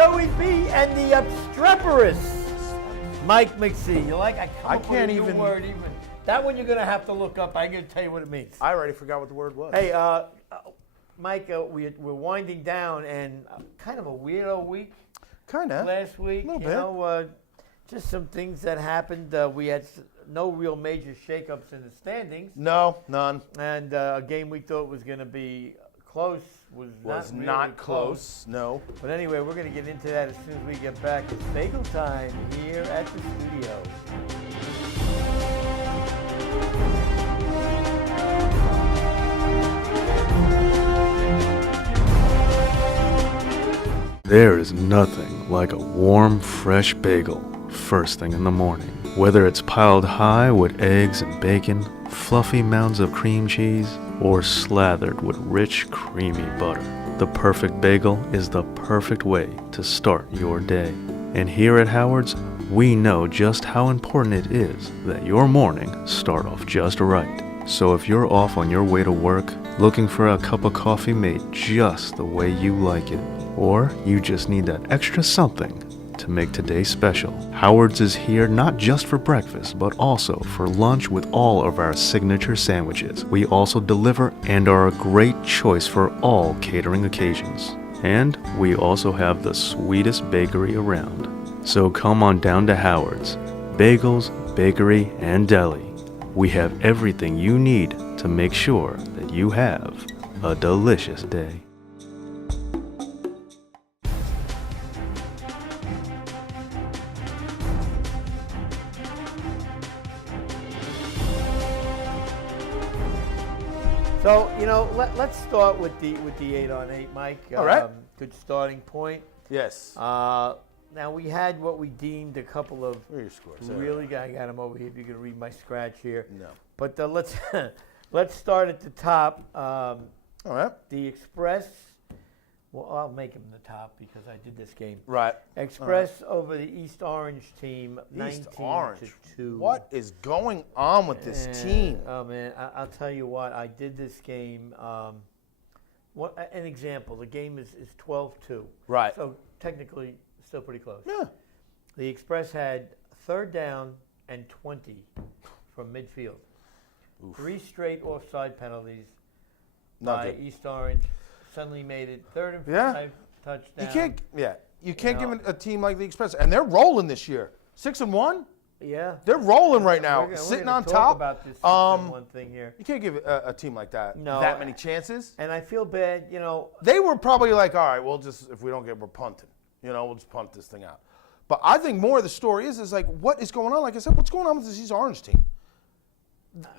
Joey B, and the obstreperous Mike McSee. You like? I can't even. Word even. That one you're gonna have to look up. I'm gonna tell you what it means. I already forgot what the word was. Hey, Mike, we're winding down, and kind of a weirdo week. Kind of. Last week, a little you bit. know, just some things that happened. We had no real major shakeups in the standings. No, none. And a game we thought was going to be close was not really close. No. But anyway, we're going to get into that as soon as we get back. It's bagel time here at the studio. There is nothing like a warm, fresh bagel first thing in the morning. Whether it's piled high with eggs and bacon, fluffy mounds of cream cheese, or slathered with rich, creamy butter, the perfect bagel is the perfect way to start your day. And here at Howard's, we know just how important it is that your morning start off just right. So if you're off on your way to work, looking for a cup of coffee made just the way you like it, or you just need that extra something to make today special, Howard's is here not just for breakfast, but also for lunch with all of our signature sandwiches. We also deliver and are a great choice for all catering occasions. And we also have the sweetest bakery around. So come on down to Howard's. Bagels, bakery, and deli. We have everything you need to make sure that you have a delicious day. So, you know, let's start with the 8-on-8, Mike. All right. Good starting point. Yes. Now, we had what we deemed a couple of Where are your scores? really, I got them over here if you can read my scratch here. No. But let's let's start at the top. All right. The Express, well, I'll make him the top because I did this game. Right. Express over the East Orange team, East Orange. 19-2. What is going on with this team? Oh, man, I'll tell you what. I did this game. An example, the game is 12-2. Right. So technically, still pretty close. Yeah. The Express had 3rd down and 20 from midfield. Oof. 3 straight offside penalties Not by good. East Orange. Suddenly made it 3rd and 5 Yeah. touchdown. You can't know. give a team like the Express, and they're rolling this year. 6-1. Yeah. They're rolling right now, We're sitting gonna on talk top. about this one thing here. You can't give a team like that No, that many chances. And I feel bad, you know. They were probably like, all right, if we don't get, we're punting. You know, we'll just punt this thing out. But I think more of the story is like, what is going on? Like I said, what's going on with this East Orange team?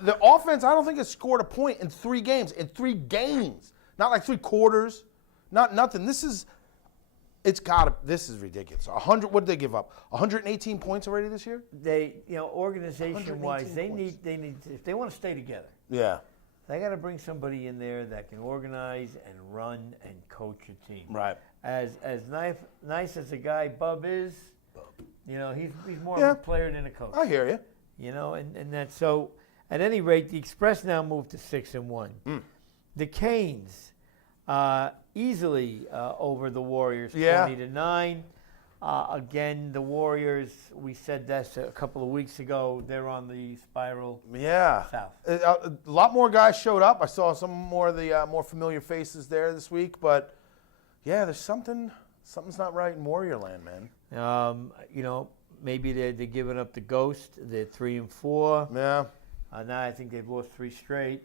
The offense, I don't think has scored a point in 3 games. In 3 games. Not like 3 quarters. Not nothing. This is ridiculous. 100, what did they give up? 118 points already this year? They, you know, organization-wise, they 118 need if they want to stay together, Yeah. they got to bring somebody in there that can organize and run and coach a team. Right. As nice as a guy Bub is, you know, he's more Yeah. of a player than a coach. I hear you. You know, and that's so. At any rate, the Express now moved to 6-1. The Canes easily over the Warriors, Yeah. 20-9. Again, the Warriors. We said this a couple of weeks ago. They're on the spiral Yeah. south. A lot more guys showed up. I saw some more of the more familiar faces there this week. But, yeah, there's something's not right in Warrior Land, man. You know, maybe they're giving up the ghost. They're 3-4. Yeah. Now I think they've lost 3 straight.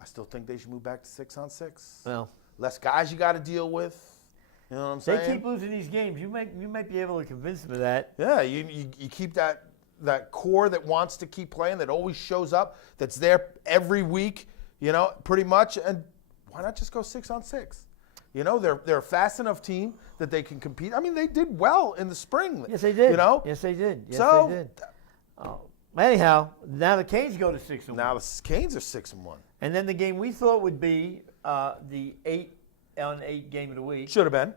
I still think they should move back to 6-on-6. Well, Less guys you got to deal with. You know what I'm saying? they keep losing these games. You might be able to convince them of that. Yeah, you keep that core that wants to keep playing, that always shows up, that's there every week, you know, pretty much. And why not just go 6-on-6? You know, they're a fast enough team that they can compete. I mean, they did well in the spring. Yes, they did. You know? Yes, they did. Yes, So- they did. Anyhow, now the Canes go to 6-1. Now the Canes are 6-1. And then the game we thought would be the 8-on-8 game of the week. Should have been.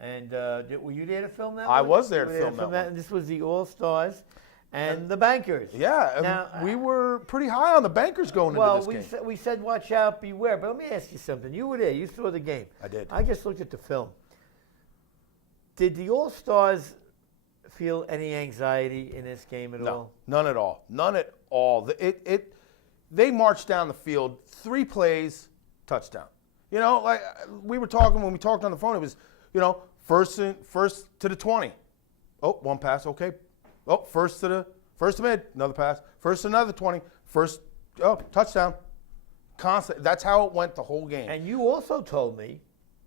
And were you there to film that I one? was there to You were film that one. And this was the All-Stars and the Bankers. Yeah, and Now, we were pretty high on the Bankers going Well, into this game. we said watch out, beware. But let me ask you something. You were there. You saw the game. I did. I just looked at the film. Did the All-Stars feel any anxiety in this game at all? None at all. None at all. They marched down the field, 3 plays, touchdown. You know, like we were talking when we talked on the phone, it was, you know, first to the 20. Oh, 1 pass, okay. Oh, first to mid, another pass. First to another 20. Touchdown. Constant. That's how it went the whole game. And you also told me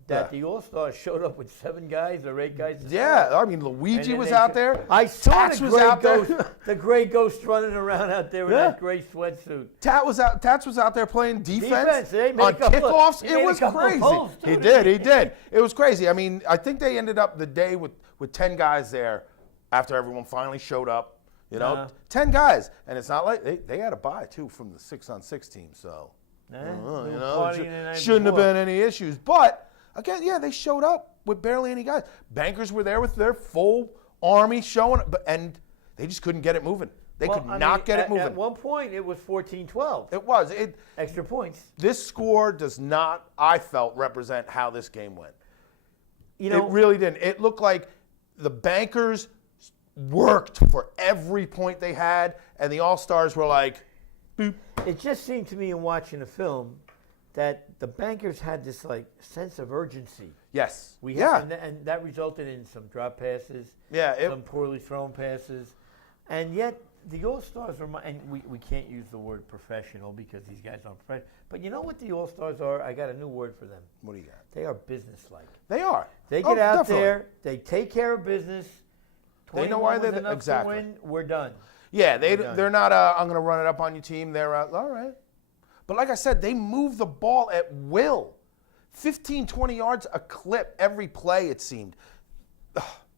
that the All-Stars showed up with 7 guys or 8 guys. Yeah, I mean, Luigi was out there. I saw Tats was out there. The gray ghost running around out there in that gray sweatsuit. Tats was out there playing defense They on kickoffs. It was crazy. Posts, He did. It was crazy. I mean, I think they ended up the day with 10 guys there after everyone finally showed up. You know, 10 guys. And it's not like they had a bye, too, from the 6-on-6 team. So, shouldn't have been any issues. But again, yeah, they showed up with barely any guys. Bankers were there with their full army showing up, and they just couldn't get it moving. They could not get it moving. At one point, it was 14-12. It was. Extra points. This score does not, I felt, represent how this game went. You know, it really didn't. It looked like the Bankers worked for every point they had, and the All-Stars were like, boop. It just seemed to me in watching the film that the Bankers had this like sense of urgency. Yes. And that resulted in some drop passes. Yeah. Some poorly thrown passes, and yet the All-Stars are. And we can't use the word professional because these guys aren't professional. But you know what the All-Stars are? I got a new word for them. What do you got? They are businesslike. They are. They get out definitely. there. They take care of business. They know why they're enough exactly. to win. We're done. Yeah, they're not. I'm going to run it up on your team. They're all right. But like I said, they move the ball at will. 15, 20 yards a clip every play, it seemed.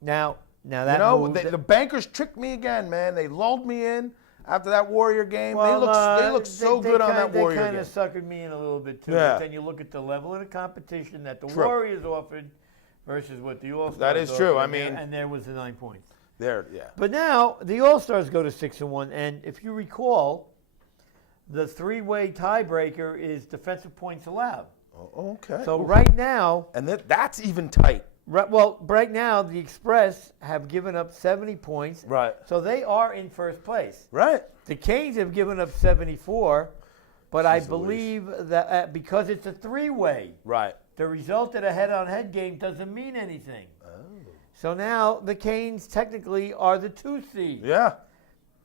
Now that the Bankers tricked me again, man. They lulled me in after that Warrior game. Well, they looked so good on that Warrior game. They kind of suckered me in a little bit, too. Yeah. But then you look at the level of the competition that the Warriors offered versus what the All-Stars That is true. offered, I mean, and there was the 9 points. There, yeah. But now the All-Stars go to 6-1, and if you recall, the 3-way tiebreaker is defensive points allowed. Oh, okay. So right now, and that's even tight. Right now the Express have given up 70 points. Right. So they are in first place. Right. The Canes have given up 74, but I believe that because it's a 3-way, right, the result of a head-on-head game doesn't mean anything. So now the Canes technically are the 2 seed. Yeah.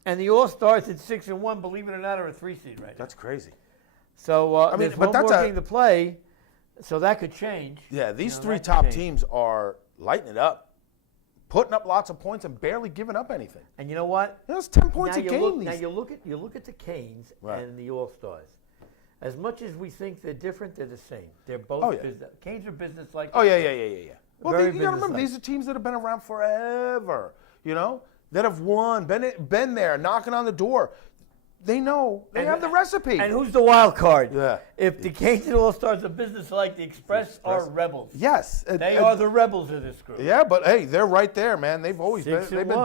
And the All-Stars at 6-1, believe it or not, are a 3 seed right now. That's crazy. So there's one more game to play, so that could change. Yeah, these 3 top teams are lighting it up, putting up lots of points and barely giving up anything. And you know what? It's 10 points a game. Now you look at the Canes and the All-Stars. As much as we think they're different, they're the same. They're both business. Canes are business-like. Oh, yeah. Well, you got to remember, these are teams that have been around forever, you know, that have won, been there, knocking on the door. They know. They have the recipe. And who's the wild card? Yeah. If the Canes and All-Stars are business-like, the Express are rebels. Yes. They are the rebels of this group. Yeah, but hey, they're right there, man. They've always been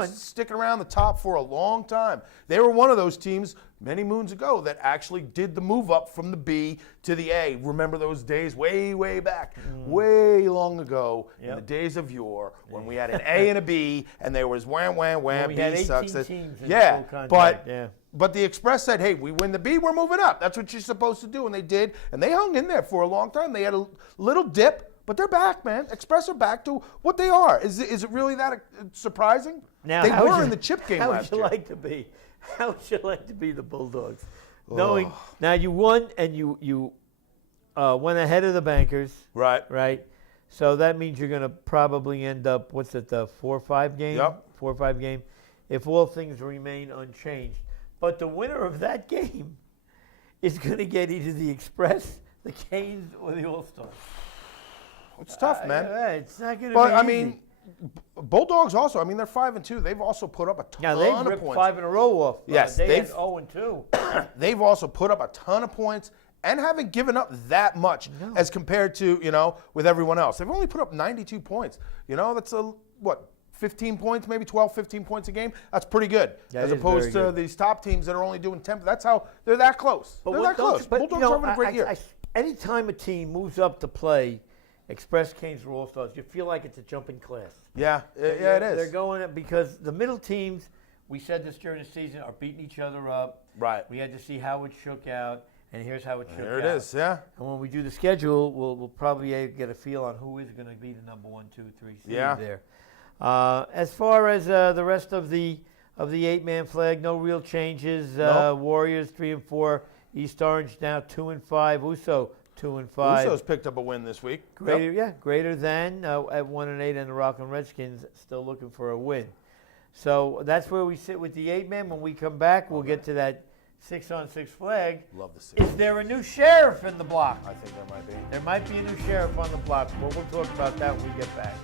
sticking around the top for a long time. They were one of those teams many moons ago that actually did the move up from the B to the A. Remember those days way, way back, way long ago, in the days of yore, when we had an A and a B, and there was wham, we B had 18 sucks. teams in full contract. But the Express said, hey, we win the B, we're moving up. That's what you're supposed to do. And they did. And they hung in there for a long time. They had a little dip, but they're back, man. Express are back to what they are. Is it really that surprising? Now, they were in the chip game last year. How would you like to be the Bulldogs? Knowing now you won and you went ahead of the Bankers. Right. So that means you're going to probably end up, the 4-5 game? Yep. 4-5 game. If all things remain unchanged. But the winner of that game is going to get either the Express, the Canes, or the All-Stars. It's tough, man. It's not going to be easy. But, I mean, Bulldogs also, they're 5-2. They've also put up a ton of points. They've ripped 5 in a row off. Yes. They had 0-2. They've also put up a ton of points and haven't given up that much as compared to, with everyone else. They've only put up 92 points. That's 15 points, maybe 12, 15 points a game. That's pretty good. As opposed to these top teams that are only doing 10. That's how they're that close. They're that close. Bulldogs are having a great year. Anytime a team moves up to play Express Canes are all-stars. You feel like it's a jumping class. Yeah, it is. They're going because the middle teams, we said this during the season, are beating each other up. Right. We had to see how it shook out, and here's how it shook out. Here it is, yeah. And when we do the schedule, we'll probably get a feel on who is going to be the number 1, 2, 3 seed there. As far as the rest of the 8-man flag, no real changes. Nope. Warriors 3 and 4. East Orange now 2 and 5. Uso 2 and 5. Uso's picked up a win this week. Greater than at 1 and 8, and the Rockland Redskins still looking for a win. So that's where we sit with the 8-man. When we come back, we'll get to that 6-on-6 flag. Love the 6. Is there a new sheriff in the block? I think there might be. There might be a new sheriff on the block, but we'll talk about that when we get back.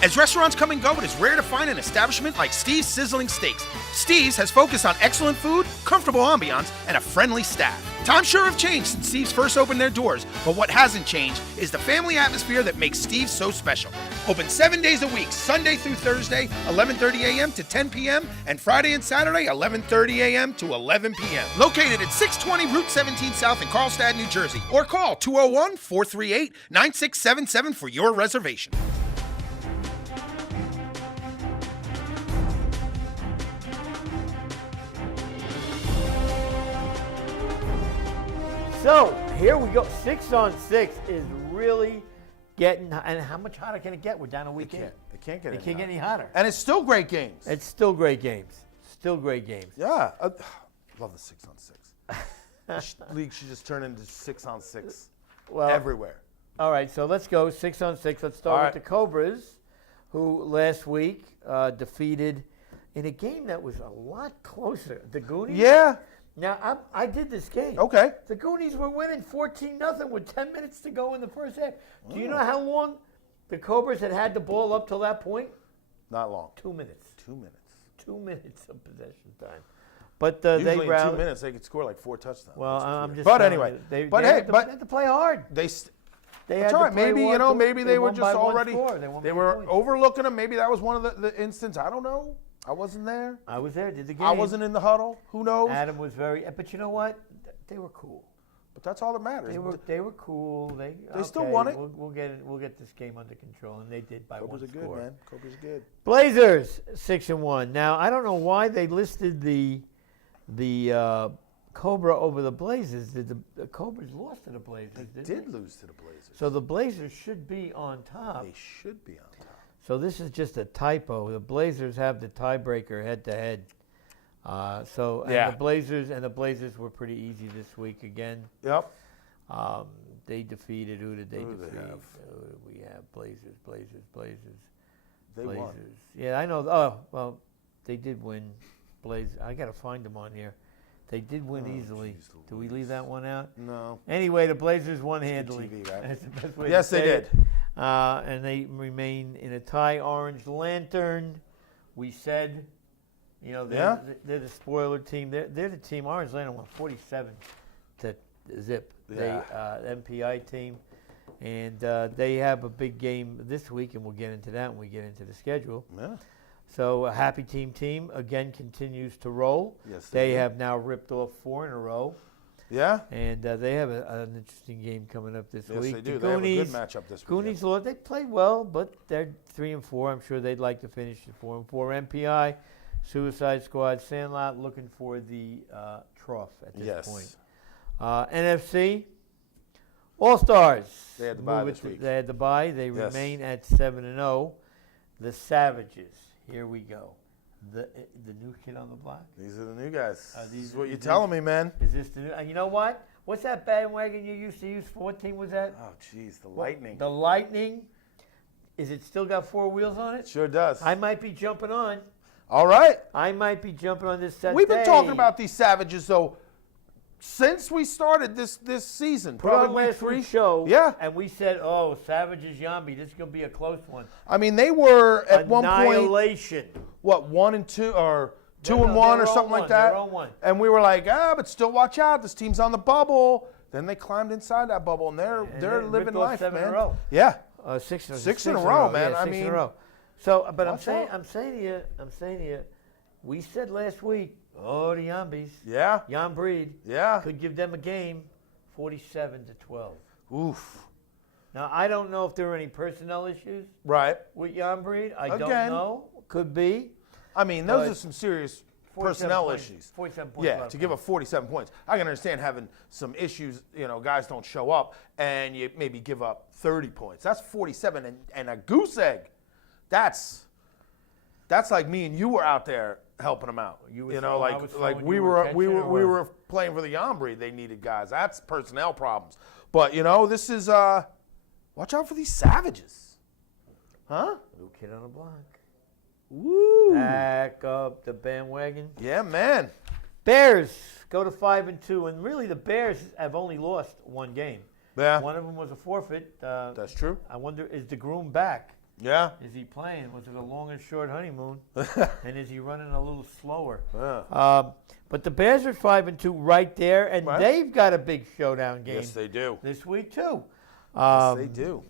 As restaurants come and go, it is rare to find an establishment like Steve's Sizzling Steaks. Steve's has focused on excellent food, comfortable ambiance, and a friendly staff. Times sure have changed since Steve's first opened their doors, but what hasn't changed is the family atmosphere that makes Steve's so special. Open 7 days a week, Sunday through Thursday, 11:30 a.m. to 10 p.m., and Friday and Saturday, 11:30 a.m. to 11 p.m. Located at 620 Route 17 South in Carlstadt, New Jersey, or call 201-438-9677 for your reservation. So here we go. 6-on-6 is really getting, and how much hotter can it get? We're down a weekend. It can't get any hotter. And it's still great games. It's still great games. Still great games. Yeah. Love the 6-on-6. This league should just turn into 6-on-6 everywhere. All right, so let's go 6-on-6. Let's start with the Cobras, who last week defeated in a game that was a lot closer. The Goonies. Yeah. Now, I did this game. Okay. The Goonies were winning 14-0 with 10 minutes to go in the first half. Do you know how long the Cobras had the ball up till that point? Not long. 2 minutes. 2 minutes. 2 minutes of possession time. But Usually they in rallied. 2 minutes they could score like 4 touchdowns. Well, I'm just. But telling anyway, you, they had to play hard. That's Had all right. to play Maybe hard. maybe they were won just by one already. score. They were overlooking them. Maybe that was one of the instances. I don't know. I wasn't there. I was there. Did the game. I wasn't in the huddle. Who knows? Adam was very. But you know what? They were cool. But that's all that matters. They were cool. They still won it. We'll get this game under control, and they did by Cobras one are good, score. man. Cobras are good. Blazers 6-1. Now I don't know why they listed the Cobra over the Blazers. The Cobras lost to the Blazers. They didn't did lose to the Blazers. So the Blazers should be on top. They should be on top. So this is just a typo. The Blazers have the tiebreaker head-to-head. The Blazers were pretty easy this week again. Yep. They defeated. Who did they defeat? Who do they have? We have Blazers. They won. Yeah, I know. Oh, well, they did win. I got to find them on here. They did win easily. Do we leave that one out? No. Anyway, the Blazers won handily. TV, right? That's the best way Yes, to say they it. did. And they remain in a tie. Orange Lantern, we said, they're the spoiler team. They're the team. Orange Lantern won 47 to zip. Yeah. MPI team. And they have a big game this week, and we'll get into that when we get into the schedule. Yeah. So a happy team again continues to roll. Yes, they have now ripped off 4 in a row. Yeah. And they have an interesting game coming up this week. Yes, they do. The They have a Goonies, good matchup this week. Goonies, they played well, but they're 3 and 4. I'm sure they'd like to finish at 4 and 4. MPI, Suicide Squad, Sandlot looking for the trough at this point. NFC, All-Stars. They had the bye this week. They had the bye. They remain at 7 and 0. The Savages. Here we go. The new kid on the block. These are the new guys. This is what is you're this- telling me, man. Is this the new? You know what? What's that bandwagon you used to use? 14 was that? Oh, jeez, the Lightning. The Lightning. Is it still got 4 wheels on it? Sure does. I might be jumping on. All right. I might be jumping on this set. We've been talking about these Savages, though, since we started this season. Put on probably last week's show. Yeah. And we said, Savages Yambi, this is going to be a close one. I mean, they were at one point, Annihilation. 1 and 2 or 2 No, and no, 1 they or were something 0-1. like that. They were 0-1. And we were like, but still watch out. This team's on the bubble. Then they climbed inside that bubble, and they're ripped living off life, 7 in a man. row. Yeah. Six in a row, man. Yeah, I six mean, in a row. So, but I'm watch saying out. to you, we said last week, the Yambis, Yeah. Jan Breed, Yeah. could give them a game, 47-12. Oof. Now, I don't know if there are any personnel issues Right. with Jan Breed. I don't Again. know. Could be. I mean, those But are some serious 47 personnel points, issues. 47 points. Yeah, to give up 47 points. I can understand having some issues, guys don't show up, and you maybe give up 30 points. That's 47 and a goose egg. That's like me and you were out there helping them out. You were throwing, I was like throwing, we you were were we catching, were or we what? were playing for the Yambri. They needed guys. That's personnel problems. But this is watch out for these savages. Huh? Little kid on the block. Woo. Back up the bandwagon. Yeah, man. Bears go to 5-2, and really the Bears have only lost one game. Yeah. One of them was a forfeit. That's true. I wonder, is the groom back? Yeah. Is he playing? Was it a long and short honeymoon? And is he running a little slower? Yeah. But the Bears are 5-2 right there, and Right. they've got a big showdown game Yes, they do. this week too. Yes, they do.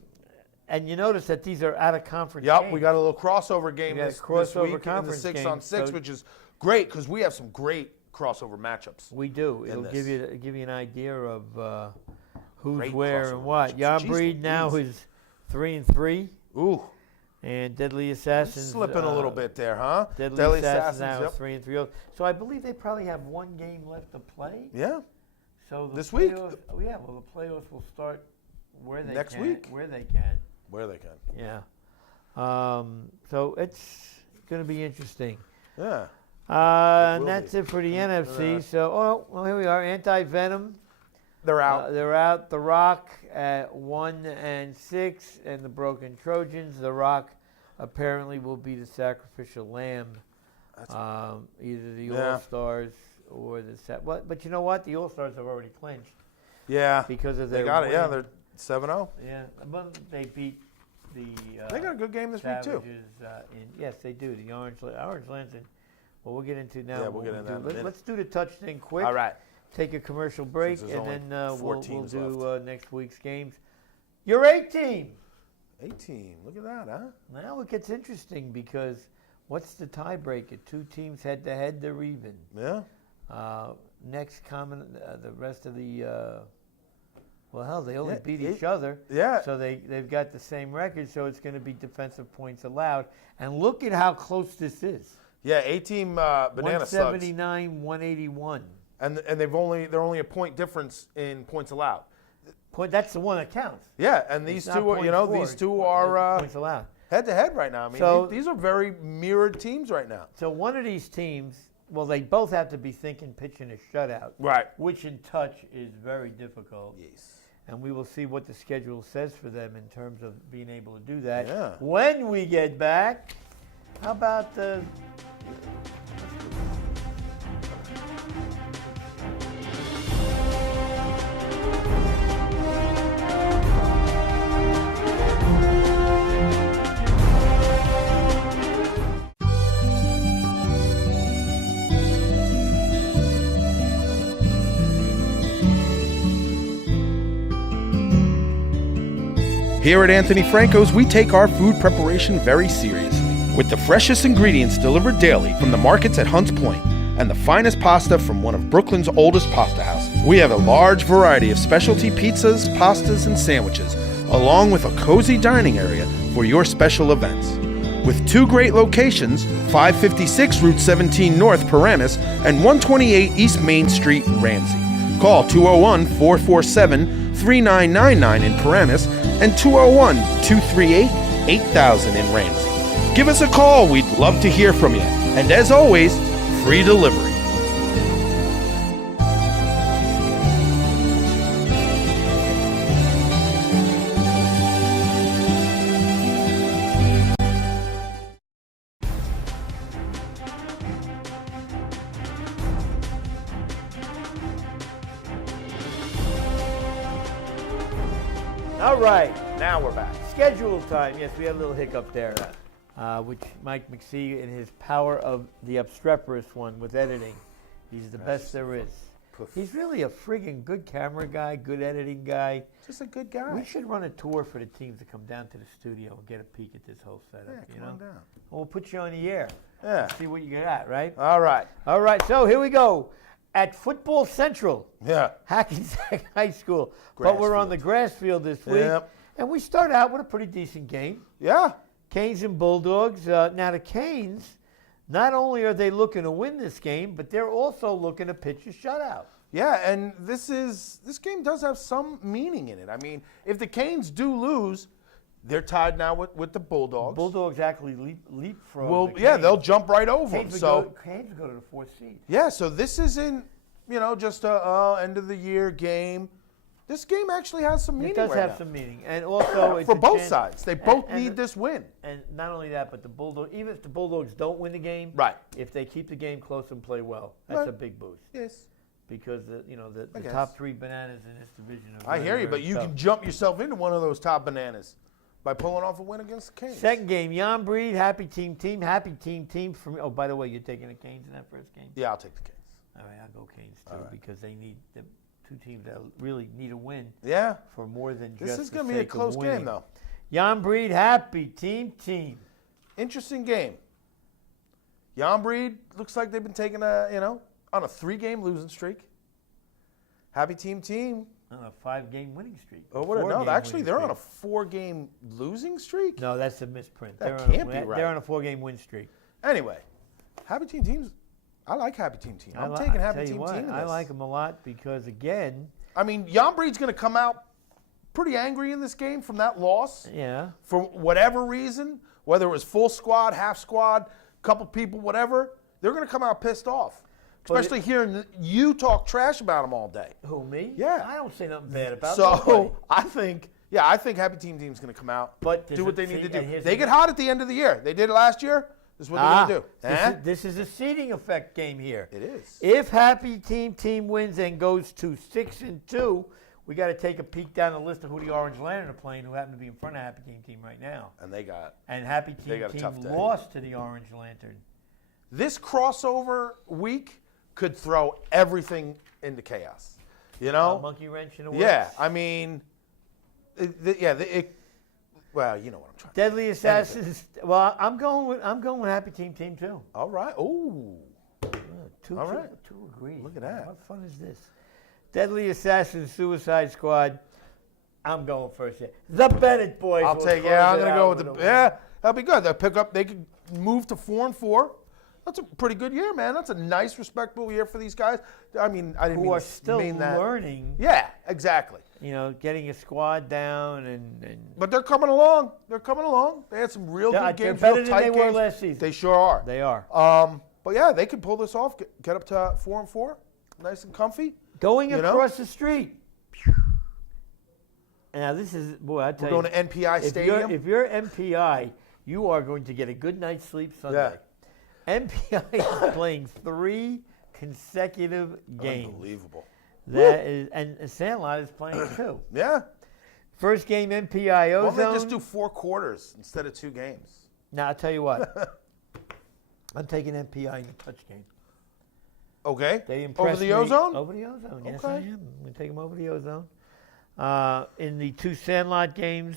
And you notice that these are out of conference Yep, games. we got a little crossover game We got a this crossover week in the conference 6-on-6, game, so- which is great because we have some great crossover matchups. We do. in It'll this. give you an idea of who's Great where crossover and what. matchups. Jan Jeez Breed now Louise. is 3-3, Ooh, and Deadly Assassins slipping a little bit there, huh? Deadly Assassins now yep. is 3-3. So I believe they probably have one game left to play. Yeah, So the This week? playoffs- yeah, well, the playoffs will start where they Next can, week. where they can. where they can. Yeah. So it's going to be interesting. Yeah. And will that's be. it for the NFC. So, well, here we are. Anti-Venom. They're out. They're out. The Rock at 1-6, and the Broken Trojans. The Rock apparently will be the sacrificial lamb. Either the Yeah. All-Stars or the but you know what? The All-Stars have already clinched Yeah. because of They their got it. Yeah, win. they're 7-0. Yeah, but they beat the. They got a good game this week too. Savages, yes, they do. The Orange Lancing. Well, we'll get into now. Yeah, we'll get into that in a minute. Let's do the touch thing quick. All right. Take a commercial break, Since there's and only then 4 we'll teams do next week's games. Your 8 team. 18. Look at that, huh? Now it gets interesting because what's the tiebreaker? 2 teams head to head, they're even. Yeah. Next common, the rest of the. Well, hell, they only Yeah, beat it- each other. Yeah. So they've got the same record, so it's going to be defensive points allowed. And look at how close this is. Yeah. 8-team banana sucks. 179-181. And they're only a point difference in points allowed. That's the one that counts. Yeah, and these It's two, not are, points for, these it's two are points allowed. head to head right now. I mean, So- these are very mirrored teams right now. So one of these teams, well, they both have to be thinking pitching a shutout, Right. which in touch is very difficult. Yes. And we will see what the schedule says for them in terms of being able to do that. Yeah. When we get back, how about the... Here at Anthony Franco's, we take our food preparation very seriously, with the freshest ingredients delivered daily from the markets at Hunts Point and the finest pasta from one of Brooklyn's oldest pasta houses. We have a large variety of specialty pizzas, pastas, and sandwiches, along with a cozy dining area for your special events. With 2 great locations, 556 Route 17 North, Paramus, and 128 East Main Street, Ramsey. Call 201-447-3999 in Paramus and 201-238-8000 in Ramsey. Give us a call. We'd love to hear from you. And as always, free delivery. All right. Now we're back. Schedule time. Yes, we had a little hiccup there, which Mike McSee, in his power of the obstreperous one with editing, he's the best there is. He's really a friggin' good camera guy, good editing guy. Just a good guy. We should run a tour for the teams to come down to the studio and get a peek at this whole setup. Yeah, come on down. We'll put you on the air. Yeah. See what you got, right? All right. All right, so here we go. At Football Central, Yeah. Hackensack High School. But we're on the grass field this week. Yep. And we start out with a pretty decent game. Yeah. Canes and Bulldogs. Now the Canes, not only are they looking to win this game, but they're also looking to pitch a shutout. Yeah, and this game does have some meaning in it. I mean, if the Canes do lose, they're tied now with the Bulldogs. Bulldogs actually leapfrog. Well, the yeah, Canes. they'll jump right over them. Canes So Canes would go to the 4th seed. yeah, so this isn't just a end of the year game. This game actually has some meaning. It does right have now. some meaning, and also it's For a both chance- sides. They both and need this win. And not only that, but the Bulldogs, even if the Bulldogs don't win the game, Right. if they keep the game close and play well, that's Right. a big boost. Yes. Because the guess. top 3 bananas in this division are I very, hear you, very but you tough. can jump yourself into one of those top bananas by pulling off a win against the Canes. Second game, Jan Breed, happy team, happy team for me. Oh, by the way, you're taking the Canes in that first game? Yeah, I'll take the Canes. All right, I'll go Canes too, because they need the 2 teams that really need a win Yeah. for more than This just is the going to be a sake of close winning. game, though. Jan Breed, happy team. Interesting game. Jan Breed looks like they've been taking on a 3-game losing streak. Happy team. On a 5-game winning streak. Oh, what? No, 4-game actually, winning they're on a streak. 4-game losing streak. No, that's a misprint. That They're can't be right. They're on a 4-game win streak. Anyway, Happy Teams. I like Happy Team. I'm I taking Happy tell you Team. what, in I this. like them a lot because, again, I mean, Jan Breed's going to come out pretty angry in this game from that loss yeah, for whatever reason, whether it was full squad, half squad, couple people, whatever. They're going to come out pissed off, especially hearing you talk trash about them all day. who, me? Yeah. I don't say nothing bad about nobody. So I think Happy Team's going to come out, But do what they need to do. here's They the- get hot at the end of the year. They did it last year. This is what they're going to do. This is a seeding effect game here. It is. If Happy Team wins and goes to 6-2, we got to take a peek down the list of who the Orange Lantern are playing, who happen to be in front of Happy Team right now. And they got And Happy They got a Team tough day. lost to the Orange Lantern. this crossover week could throw everything into chaos. You know? Monkey wrench in the works. Yeah, I mean, well, you know what I'm trying to Deadly Assassins. Well, I'm going with Happy Team too. All right. Ooh. Two, All two- right. two agrees. Look at that. What fun is this? Deadly Assassins Suicide Squad. I'm going first here. The Bennett boys. I'll will take, close I'm it going to out go with a the, win. yeah, that'll be good. They could move to 4-4. That's a pretty good year, man. That's a nice, respectable year for these guys. I mean, I didn't Who mean, are still mean that. learning. Yeah, exactly. Getting a squad down and But they're coming along. They had some real They're good games, better real than tight they were games. last season. They sure are. they are. But yeah, they could pull this off. Get up to 4-4, nice and comfy. Going you know? across the street. Now this is, boy, I tell We're you. going to NPI Stadium. If you're MPI, you are going to get a good night's sleep Sunday. MPI is playing 3 consecutive games. Unbelievable. That is, and Sandlot is playing 2. Yeah. First game, MPI Why Ozone. don't they just do 4 quarters instead of 2 games? Now, I'll tell you what. I'm taking MPI in the touch game. Okay. They impressed Over the me. Ozone? Over the Ozone, yes, Okay. I am. I'm going to take them over the Ozone. In the 2 Sandlot games,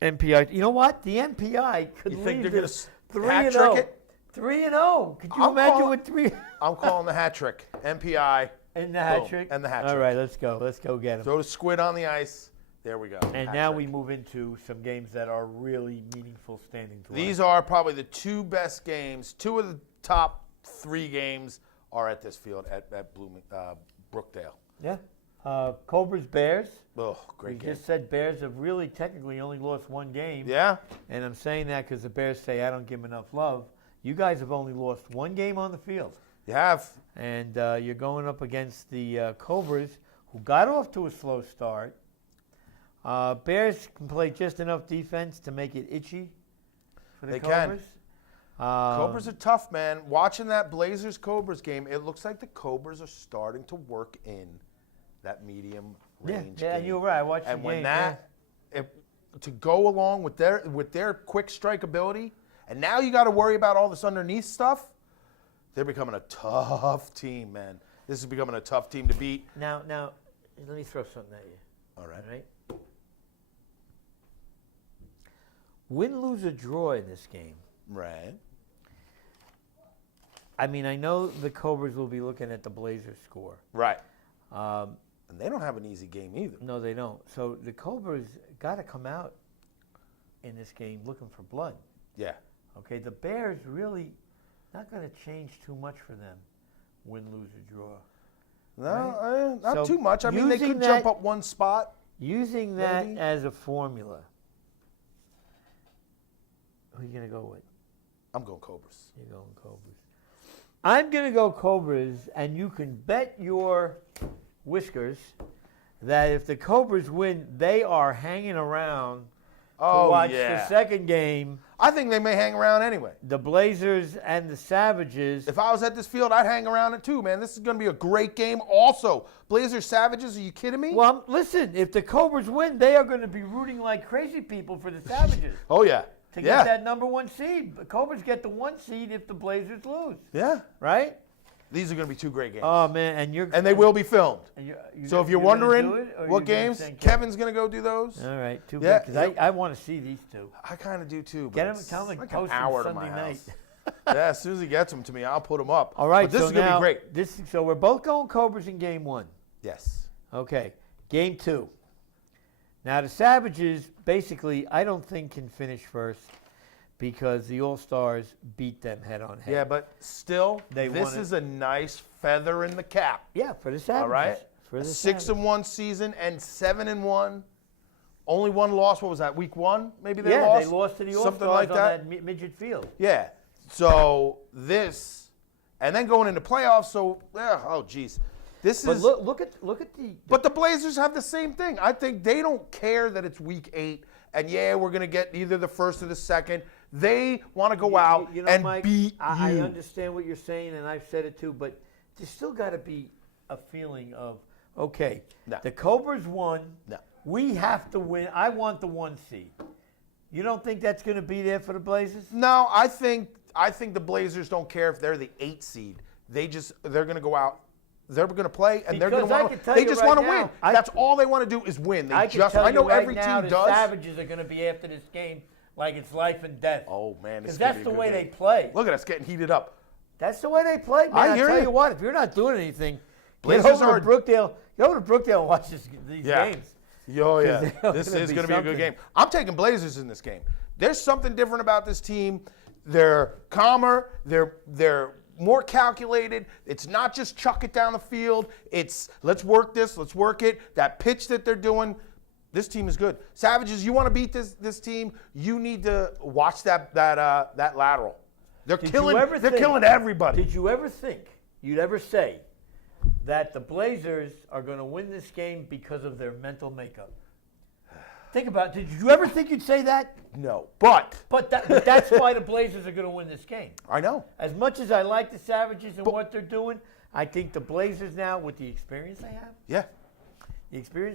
MPI. You know what? The MPI could You lead think they're to going to 3 hat and trick 0. it? 3-0. Could you I'm imagine calling- with 3 I'm calling the hat trick. MPI. in the hat Boom. trick? And the hat All trick. right, let's go. Let's go get them. Throw the squid on the ice. There we go. And Hat now trick. we move into some games that are really meaningful standing to These are probably the 2 best games. 2 of the top 3 games are at this field at Brookdale. Yeah. Cobras Bears. Oh, great We game. just said Bears have really technically only lost 1 game. Yeah. And I'm saying that because the Bears say I don't give them enough love. You guys have only lost 1 game on the field. You have. And you're going up against the Cobras, who got off to a slow start. Bears can play just enough defense to make it itchy for the They can. Cobras. Cobras are tough, man. Watching that Blazers-Cobras game, it looks like the Cobras are starting to work in that medium range Yeah, game. you're right. I watched And the when game. that, to go along with their quick strike ability, and now you got to worry about all this underneath stuff. They're becoming a tough team, man. This is becoming a tough team to beat. Now, let me throw something at you. All right. All right? Win, lose, or draw in this game. Right. I mean, I know the Cobras will be looking at the Blazers score. Right. And they don't have an easy game either. No, they don't. So the Cobras got to come out in this game looking for blood. Yeah. Okay, the Bears really not going to change too much for them. Win, lose, or draw. No, not So too much. I mean, they could using jump that- up one spot. Using that Maybe. as a formula, who are you going to go with? I'm going Cobras. You're going Cobras. I'm going to go Cobras, and you can bet your whiskers that if the Cobras win, they are hanging around to watch the second game, I think they may hang around anyway. the Blazers and the Savages. If I was at this field, I'd hang around it too, man. This is going to be a great game. Also, Blazers Savages, are you kidding me? Well, listen, if the Cobras win, they are going to be rooting like crazy people for the Savages Oh, yeah. to yeah. get that number 1 seed. The Cobras get the 1 seed if the Blazers lose, Yeah. right? These are going to be 2 great games. Oh, man, and they will be filmed. You're So if you're gonna do wondering it, or what you're gonna games, send Kevin's going to go do those. All right, too Yeah, bad, because I want to see these two. I kind of do too. But Get him, it's tell him to like post an them hour to Sunday my night. house. Yeah, as soon as he gets them to me, I'll put them up. All right, But this so is going to now, be great. So we're both going Cobras in game 1. Yes. Okay, game 2. Now the Savages, basically, I don't think can finish first because the All-Stars beat them head on head. Yeah, but still, They this won it. is a nice feather in the cap. Yeah, for the Savages. All right. For the 6-1 season and 7-1. Only one loss. What was that? Week 1? Maybe they Yeah, lost. they lost to the All-Stars Something like on that. that midget field. Yeah. So this, and then going into playoffs. So oh geez, this But is. look at the. But the Blazers have the same thing. I think they don't care that it's week 8, and yeah, we're gonna get either the first or the second. They want to go out You know, and Mike, beat I you. understand what you're saying, and I've said it too, but there's still got to be a feeling of, okay, No. the Cobras won. No. We have to win. I want the 1 seed. You don't think that's going to be there for the Blazers? No, I think the Blazers don't care if they're the 8 seed. They're going to go out. They're going to play, and they're going Because I to can want. tell They you just right want to now, win. I- That's all they want to do is win. They I can tell I know you right every now team the does. Savages are going to be after this game like it's life and death. Oh man, this Because is gonna that's be the a good way game. they play. Look at us getting heated up. That's the way they play, man. I hear tell you. you what, if you're not doing anything, Blazers get over are- to Brookdale. Get over to Brookdale and watch these Yeah. games. Oh yeah, they're this gonna is be going to be a good something. game. I'm taking Blazers in this game. There's something different about this team. They're calmer. They're more calculated. It's not just chuck it down the field. It's let's work this, let's work it. That pitch that they're doing. This team is good. Savages, you want to beat this team? You need to watch that lateral. They're Did killing. you ever They're think- killing everybody. Did you ever think you'd ever say that the Blazers are going to win this game because of their mental makeup? Think about it. Did you ever think you'd say that? No, but But that's why the Blazers are going to win this game. I know. As much as I like the Savages and what they're doing, I think the Blazers now, with the experience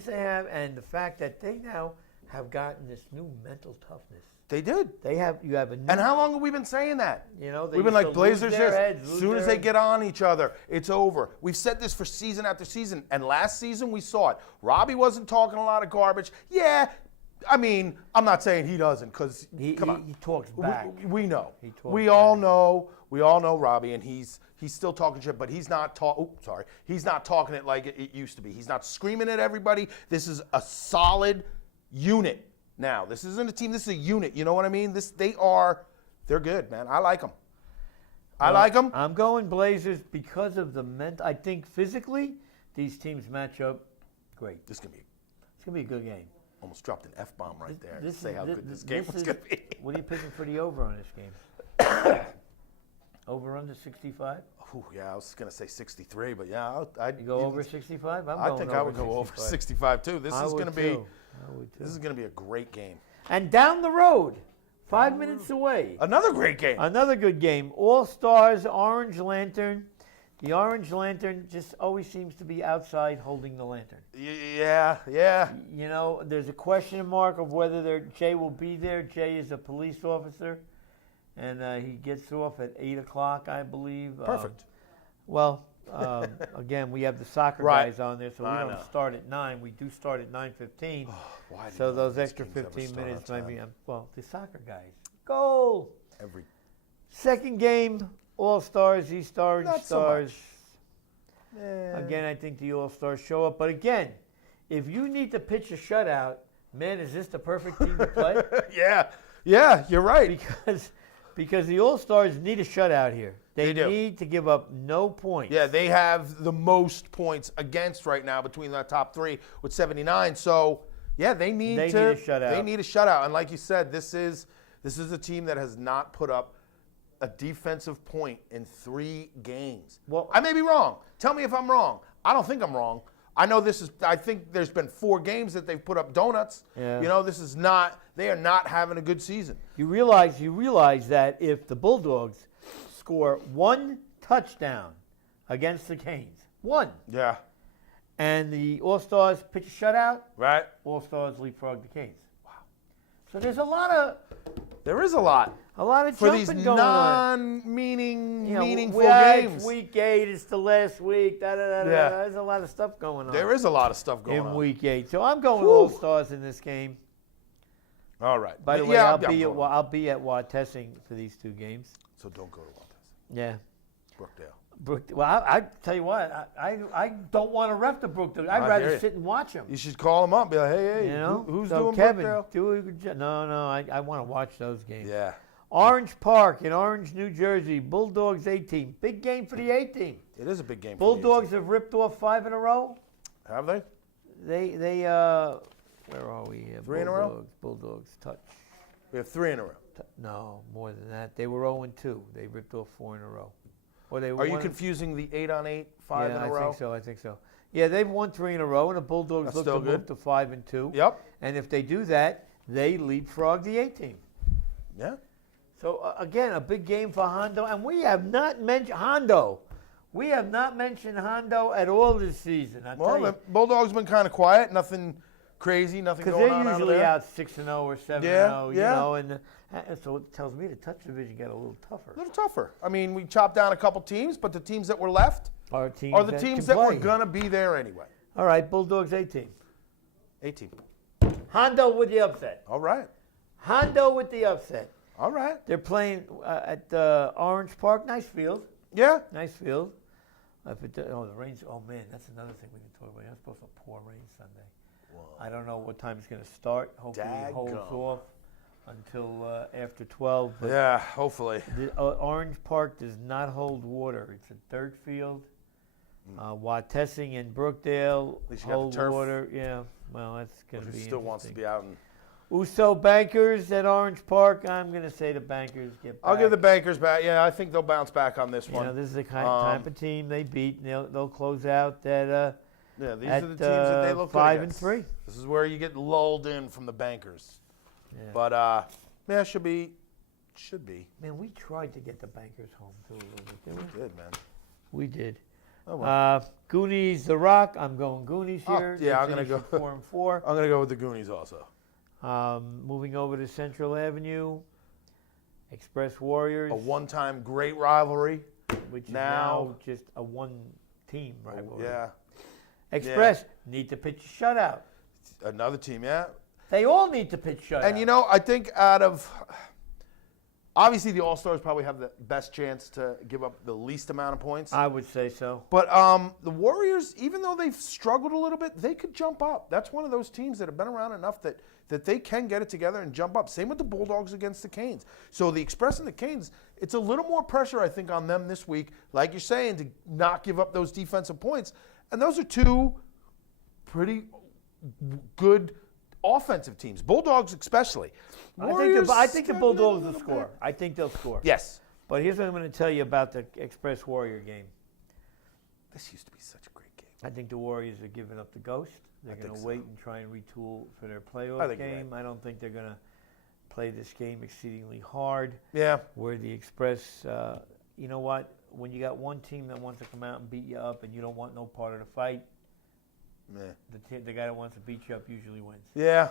they have, and the fact that they now have gotten this new mental toughness. They did. You have a new. And how long have we been saying that? You know, they We've been used like to lose Blazers. their As heads, lose soon as their they heads. get on each other, it's over. We've said this for season after season, and last season we saw it. Robbie wasn't talking a lot of garbage. Yeah, I mean, I'm not saying he doesn't, because come on, he talks back. we know. He talks We all back. know. We all know Robbie, and he's still talking shit, but he's not He's not talking it like it used to be. He's not screaming at everybody. This is a solid unit. Now, this isn't a team. This is a unit. You know what I mean? They're good, man. I like them. I like them. I'm going Blazers because of the mental. I think physically these teams match up great. This can be It's gonna be a good game. almost dropped an F-bomb right there. This Say is- how thi- good this thi- game this was is- going to be. What are you picking for the over on this game? Over under 65? Ooh, yeah, I was going to say 63, but yeah, You go over 65? I think I would go over 65 too. This I is would going to be too. I would too. this is going to be a great game. And down the road, 5 minutes away, Another great game. another good game. All Stars, Orange Lantern. The Orange Lantern just always seems to be outside holding the lantern. Yeah. You know, there's a question mark of whether Jay will be there. Jay is a police officer, and he gets off at 8 o'clock, I believe. Perfect. Again, we have the soccer Right. guys on there, so we I don't know. start at 9. We do start at 9:15. Why do So you those these extra games ever 15 start minutes on might be, time? the soccer guys. Goal! Every Second game, All-Stars, East Orange Not so Stars. Eh. Again, I think the All-Stars show up. But again, if you need to pitch a shutout, man, is this the perfect team to play? Yeah, you're right. Because the All-Stars need a shutout here. They do. Need to give up no points. Yeah, they have the most points against right now between the top three with 79. So, yeah, they need They need a shutout. They need a shutout. And like you said, this is a team that has not put up a defensive point in 3 games. Well, I may be wrong. Tell me if I'm wrong. I don't think I'm wrong. I think there's been 4 games that they've put up donuts. Yeah. They are not having a good season. You realize that if the Bulldogs score 1 touchdown against the Canes, 1, Yeah. and the All-Stars pitch a shutout, Right? All-Stars leapfrog the Canes. Wow. So there's a lot of There is a lot. jumping For these going on. meaningful It's games. week 8, it's the last week. Yeah. There's a lot of stuff going on. There is a lot of stuff going in on. week 8. So I'm going Whew. All-Stars in this game. All right. By the way, Yeah, I'll be going. I'll be at Watessing for these 2 games. So don't go to Walters. Yeah. Brookdale. Well, I tell you what, I don't want to ref the Brookdale. I'd I hear rather you. sit and watch them. You should call them up. Be like, hey, You know, who's so doing Kevin, Brookdale? do a good job. No, I want to watch those games. Yeah. Orange Park in Orange, New Jersey. Bulldogs A-team. Big game for the A-team. It is a big game. Bulldogs have ripped off 5 in a row. Have they? They where are we here? 3 in a row? Bulldogs touch. We have 3 in a row. No, more than that. They were 0-2. They ripped off 4 in a row. Or they were Are you 1 confusing the 8-on-8, 5 in a row? I think so. Yeah, they've won 3 in a row, and the Bulldogs That's look still to good. move to 5-2. Yep. And if they do that, they leapfrog the A-team. Yeah. So, again, a big game for Hondo. And we have not mentioned Hondo. We have not mentioned Hondo at all this season. Well, the Bulldogs been kind of quiet. Nothing crazy. Nothing because going they're on usually there. out 6-0 or 7-0, Yeah, you yeah. know. And so it tells me the touch division got a little tougher. A little tougher. I mean, we chopped down a couple teams, but the teams that were left Our teams are the teams can that were play. going to be there anyway. All right, Bulldogs A-team. 18. Hondo with the upset. All right. Hondo with the upset. All right. They're playing at Orange Park. Nice field. Yeah. Nice field. The rain's. Oh, man, that's another thing we can talk about. You're supposed to pour rain Sunday. I don't know what time it's going to start. Hopefully it holds Daggum. off until after 12. But Yeah, hopefully. the, Orange Park does not hold water. It's a dirt field. Watessing and Brookdale least you got the hold turf. water. Yeah, well, that's going to Who be still wants to interesting. be out in. Uso Bankers at Orange Park. I'm going to say the Bankers get back. I'll give the Bankers back. Yeah, I think they'll bounce back on this You one. know, this is the type of team they beat. And they'll close out that Yeah, these at are the teams that they look good 5-3. against. This is where you get lulled in from the Bankers. Yeah. But yeah, should be. Man, we tried to get the Bankers home too a little bit, didn't we? Good, man. We did. Oh, well. Goonies, The Rock. I'm going Goonies Oh, here. yeah, They I'm gonna finished go- at 4-4. I'm gonna go with the Goonies also. Moving over to Central Avenue, Express Warriors, A one-time great rivalry. which is now- now just a one-team rivalry. Yeah, Express need to pitch a shutout. another team. Yeah, They all need to pitch shutout. and you know, I think out of obviously the All-Stars probably have the best chance to give up the least amount of points. I would say so. But the Warriors, even though they've struggled a little bit, they could jump up. That's one of those teams that have been around enough that they can get it together and jump up. Same with the Bulldogs against the Canes. So the Express and the Canes, it's a little more pressure, I think, on them this week, like you're saying, to not give up those defensive points. And those are 2 pretty good offensive teams, Bulldogs especially. I think the struggling Bulldogs a will little score. bit. I think they'll score. Yes. But here's what I'm going to tell you about the Express Warrior game. This used to be such a great game. I think the Warriors are giving up the ghost. They're I going think to so. wait and try and retool for their I playoff think you're game. I don't think they're going to play this game exceedingly hard. Yeah. Where the Express, you know what? When you got one team that wants to come out and beat you up and you don't want no part of the fight, Yeah. the guy that wants to beat you up usually wins. Yeah.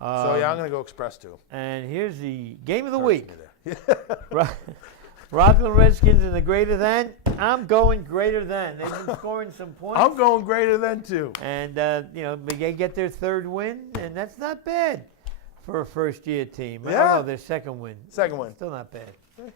So, yeah, I'm going to go Express, too. And here's the game of the week. Rockland Redskins in the greater than. I'm going greater than. They've been scoring some points. I'm going greater than, too. And, they get their third win, and that's not bad for a first-year team. Yeah. Oh, no, their second win. Second win. Still not bad.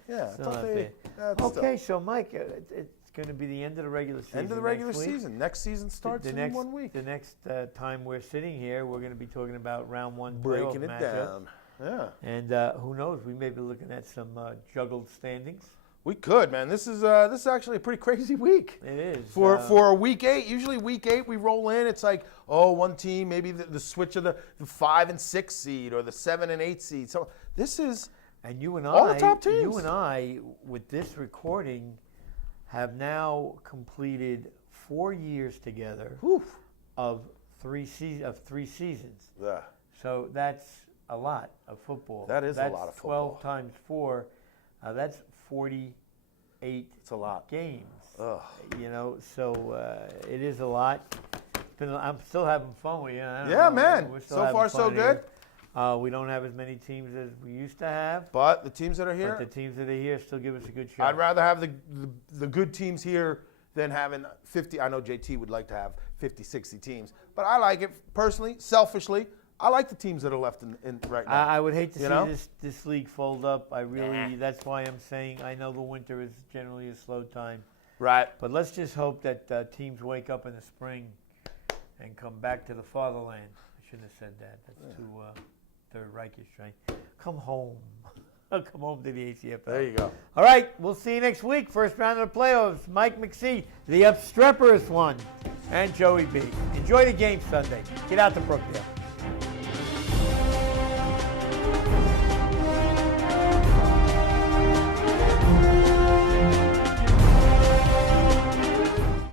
Yeah. Still not bad. Okay, so, Mike, it's going to be the end of the regular season. End of the regular season. Next season starts in 1 week. The next time we're sitting here, we're going to be talking about round one Breaking playoff it matchup. down. Yeah. And who knows? We may be looking at some juggled standings. We could, man. This is actually a pretty crazy week. It is. For week 8. Usually week 8 we roll in. It's like, one team, maybe the switch of the 5 and 6 seed or the 7 and 8 seed. So this is and you and all the top teams. You and I, with this recording, have now completed 4 years together of 3 seasons. Yeah. So that's a lot of football. That is a lot of football. 12 times 4. That's 48 It's a lot. games. Ugh. So it is a lot. I'm still having fun with you. Yeah, man. So far, so good. We don't have as many teams as we used to have. But the teams that are here, But the teams that are here still give us a good shot. I'd rather have the good teams here than having 50. I know JT would like to have 50, 60 teams. But I like it personally, selfishly. I like the teams that are left in right now. I would hate to see this league fold up. That's why I'm saying I know the winter is generally a slow time. Right. But let's just hope that teams wake up in the spring and come back to the fatherland. I shouldn't have said that. That's too Third Reichish, right? Come home. Come home to the ACFL. There you go. All right, we'll see you next week. First round of the playoffs. Mike McSee, the obstreperous one, and Joey B. Enjoy the game Sunday. Get out to Brookdale.